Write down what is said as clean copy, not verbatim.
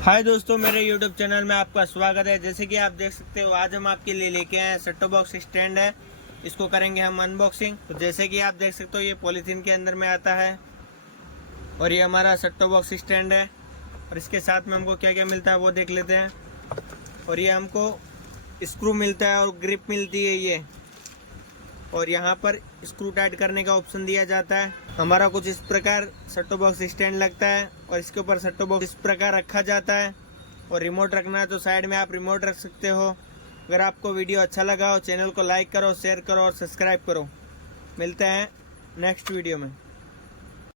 हाय दोस्तों, मेरे YouTube channel में आपका स्वागत है। जैसे कि आप देख सकते हो, आज हम आपके लिए लेके आए हैं सेट टॉप बॉक्स स्टैंड है। इसको करेंगे हम अनबॉक्सिंग। तो जैसे कि आप देख सकते हो, ये पॉलीथीन के अंदर में आता है और ये हमारा सेट टॉप बॉक्स स्टैंड है। और इसके साथ में हमको क्या क्या मिलता है वो देख लेते हैं। और ये हमको स्क्रू मिलता है और ग्रिप मिलती है ये, और यहाँ पर स्क्रू टाइट करने का ऑप्शन दिया जाता है। हमारा कुछ इस प्रकार सेट टॉप बॉक्स स्टैंड लगता है और इसके ऊपर सेट टॉप बॉक्स इस प्रकार रखा जाता है। और रिमोट रखना है तो साइड में आप रिमोट रख सकते हो। अगर आपको वीडियो अच्छा लगा हो, चैनल को लाइक करो, शेयर करो और सब्सक्राइब करो। मिलते हैं नेक्स्ट वीडियो में।